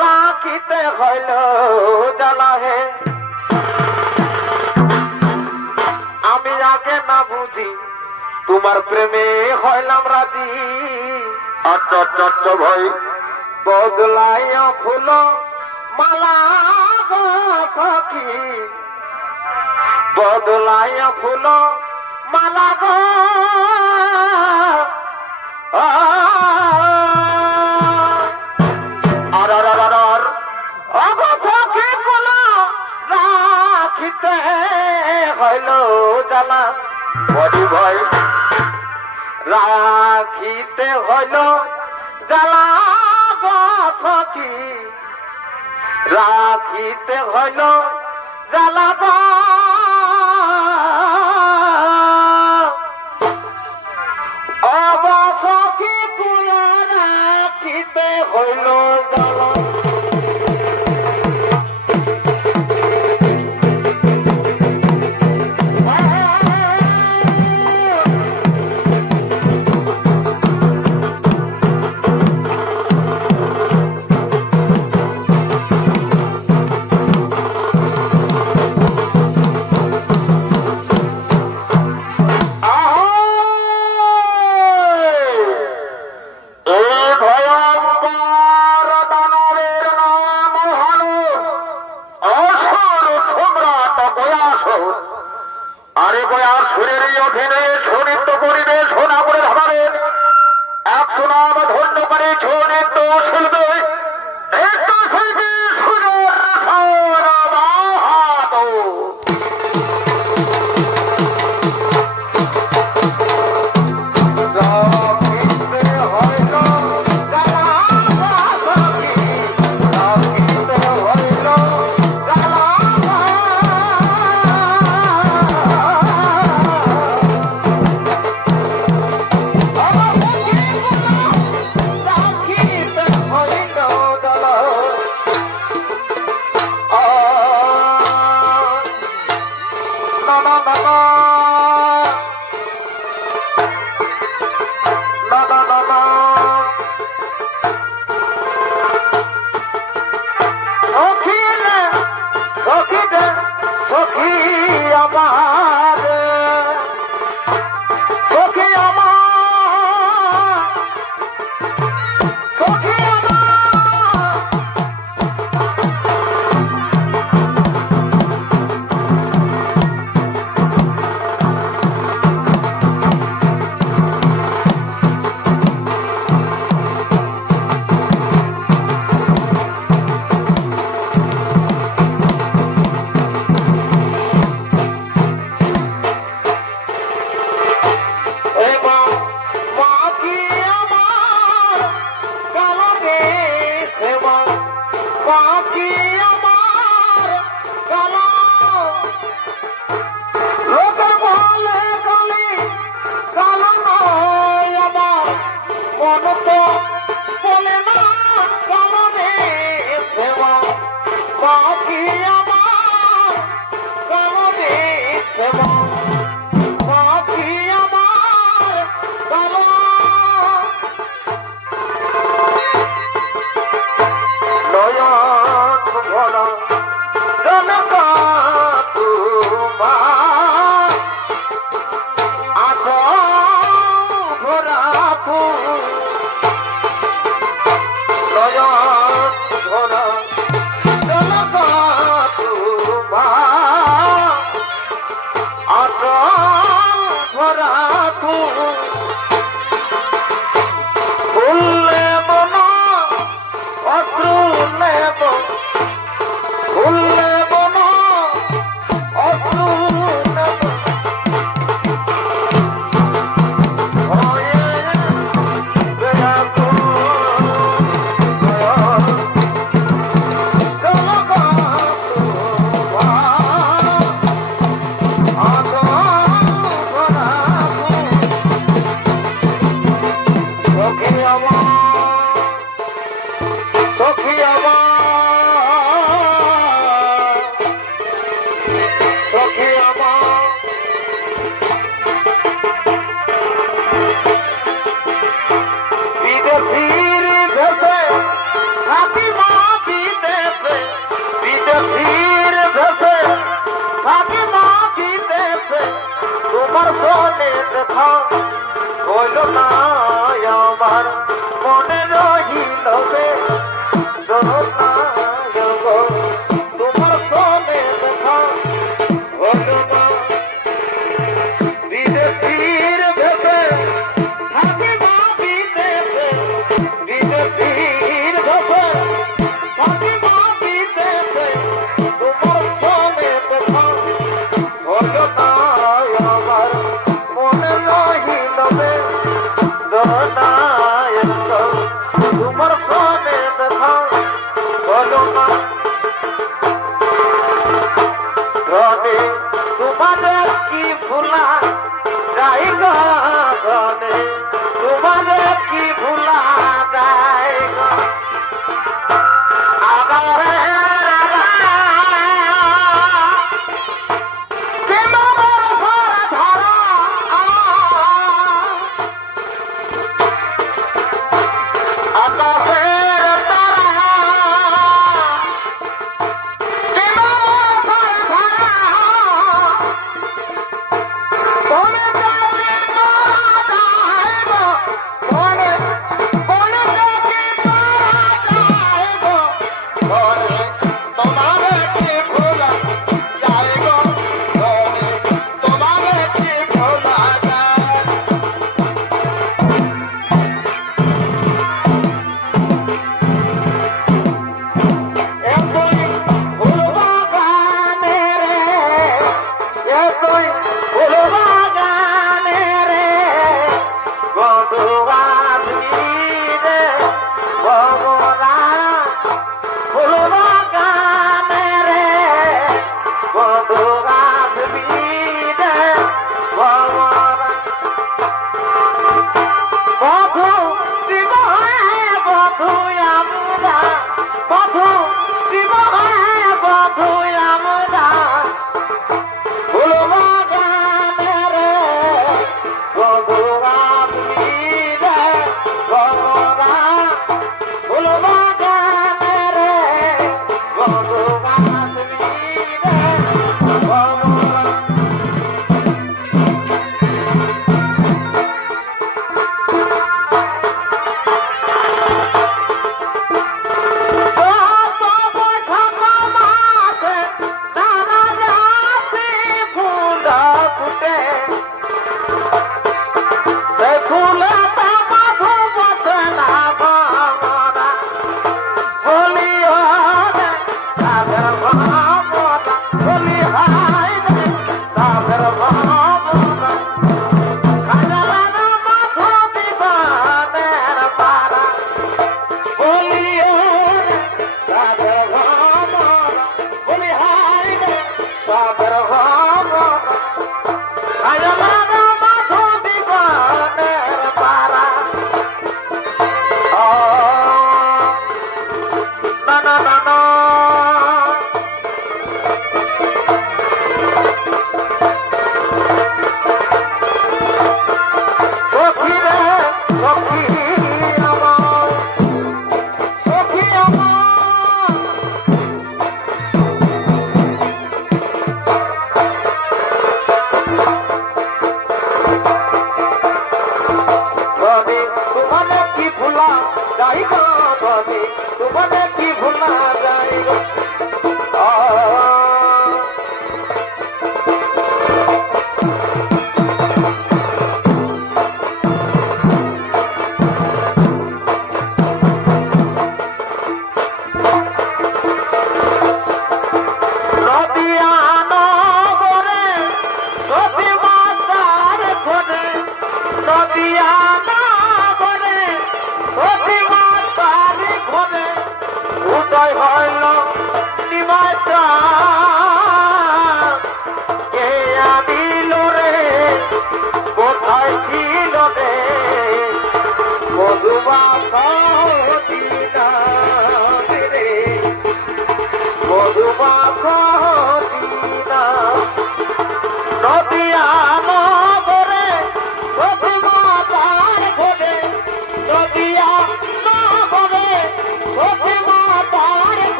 রাখিতে হইল জালাহে। আমি আগে না বুঝি তোমার প্রেমে হইলাম রাজি। অট্ট ভাই। বদলাইয়া ফুল মালা সখী। বদলাইয়া ফুল ৰাখিতে হল জালা গছকি ৰাখিতে হল জালা আমার প্রাণের কথা বলো না আমার। বন্ধুবান্ধবী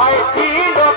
কোথায় ছিল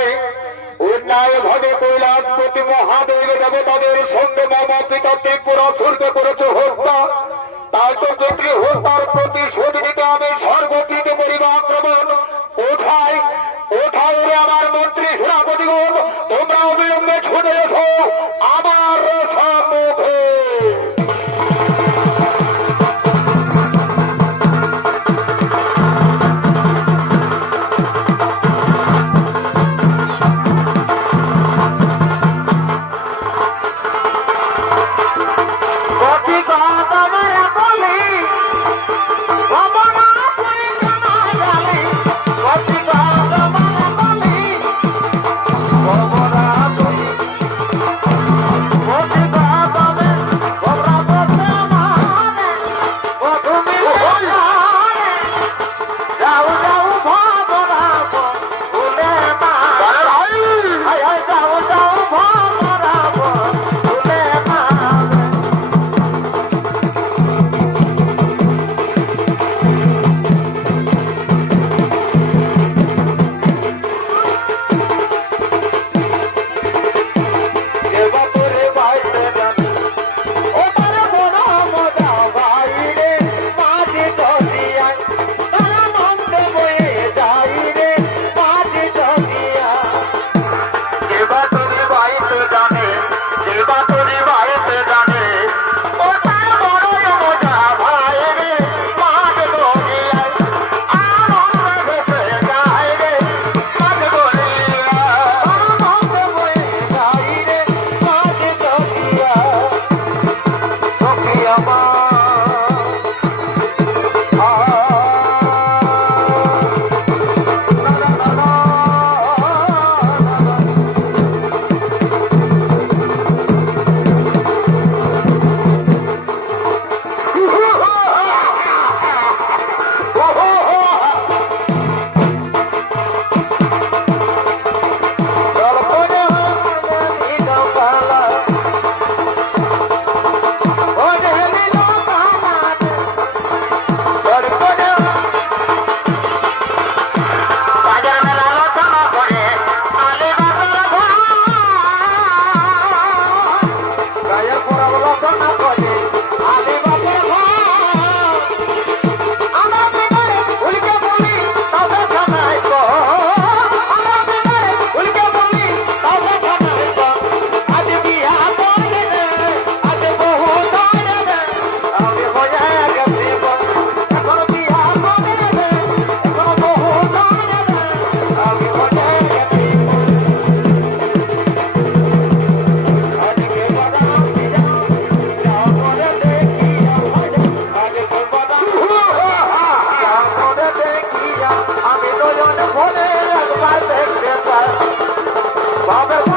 হবে উন্নয় ভাবে কৈলাস প্রতি মহাদেব দেবতাদের সঙ্গে মমতা ত্রিপুরা সূর্য করেছে হত্যা তাই তো যেটি হত্যার প্রতিশোধ নিতে হবে সর্বকৃত করিব আক্রমণ কোথায় কোথায় আমার মন্ত্রী সেনাপতিগণ তোমরা অবিলম্বে ছুটে এসো আমার Vamos! Robert